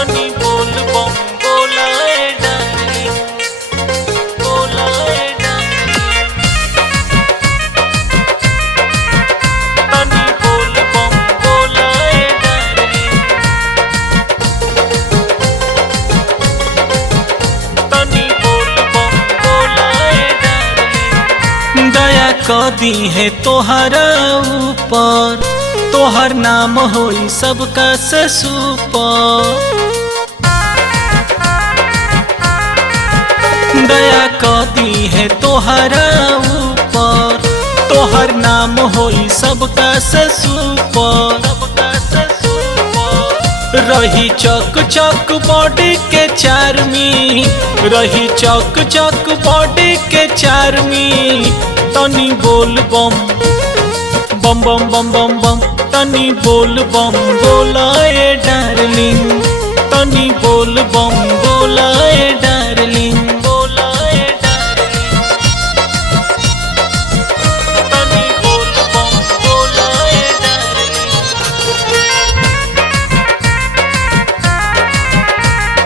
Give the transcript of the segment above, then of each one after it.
तनी बोल बम बोलाए डार्लिंग, बोलाए डार्लिंग। तनी बोल बम बोलाए डार्लिंग, तनी बोल बम बोलाए डार्लिंग। दया क दी है तोहरा ऊपर, तोहर नाम होई सबका से सुपर। दया क दी है तोहरा ऊपर, तोहर नाम होई सबका से सुपर। रही चौक चौक बॉडी के चार्मी, रही चौक चौक बॉडी के चार्मी। तनी बोल बम बम बम बम बम बम, तनी बोल बम बोलाए डार्लिंग, तनी बोल बम बोलाए डार्लिंग, बोलाए डार्लिंग। तनी बोल बम बोलाए डार्लिंग,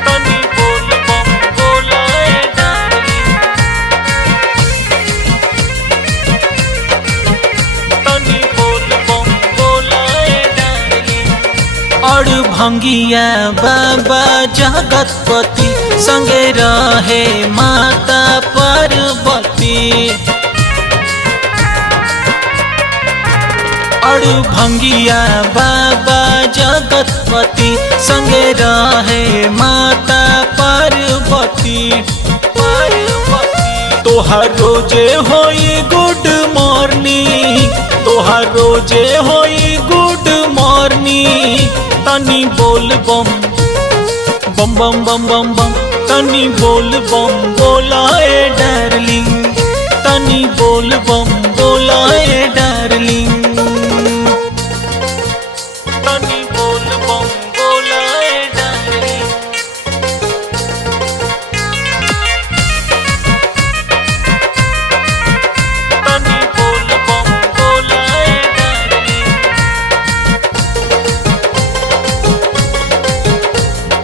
तनी बोल बम बोलाए डार्लिंग, तनी बोल बम बोलाए डार्लिंग। और भंगिया बाबा जगतपति संगे रहे माता पार्वती। और भंगिया बाबा जगतपति संगे रहे माता पार्वती। तोहार रोजे होई गुड मॉर्निंग, तोहार रोजे होई गुड मॉर्निंग। तनी बोल बम बम बम बम बम बम, तनी बोल बम बोलाए डार्लिंग, तनी बोल बम बोलाए डार्लिंग, तनी बोल बम बोलाए डार्लिंग। तनी बोल बम बोलाए डार्लिंग,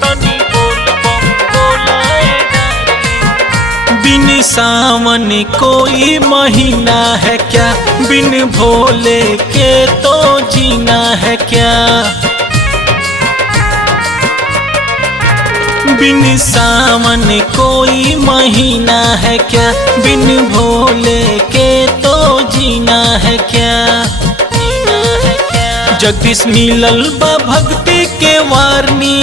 तनी बोल बम बोलाए डार्लिंग। बिन सावन कोई महीना है क्या, बिन भोले के तो जीना है क्या। बिन सावन कोई महीना है क्या, बिन भोले के तो जीना है क्या, जीना है क्या। जगदीश मिलल बा भक्ति के वारनी,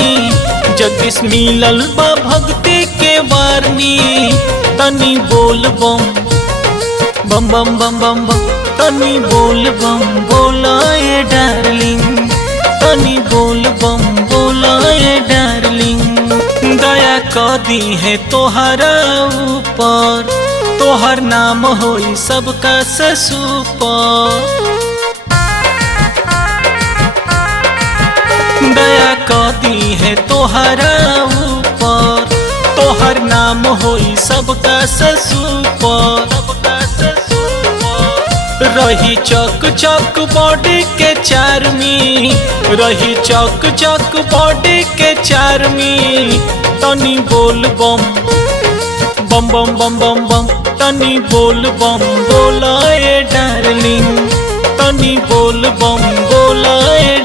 जगदीश मिलल बा भक्ति के वारनी। तनी बोल बम बम बम बम बम बम, तनी बोल बम बोलाए डार्लिंग, तनी बोल बम बोलाए डार्लिंग। दया क दी है तोहरा ऊपर, तोहर नाम होई सबका से सुपर। दया क दी है तोहरा ऊपर, तोहर नाम होई सबका से सुपर। रही चौक चौक बॉडी के चार्मी, रही चौक चौक बॉडी के चार्मी। तनी बोल बम बम बम बम बम बम, तनी बोल बम बोलाए डार्लिंग, तनी बोल बम बोलाए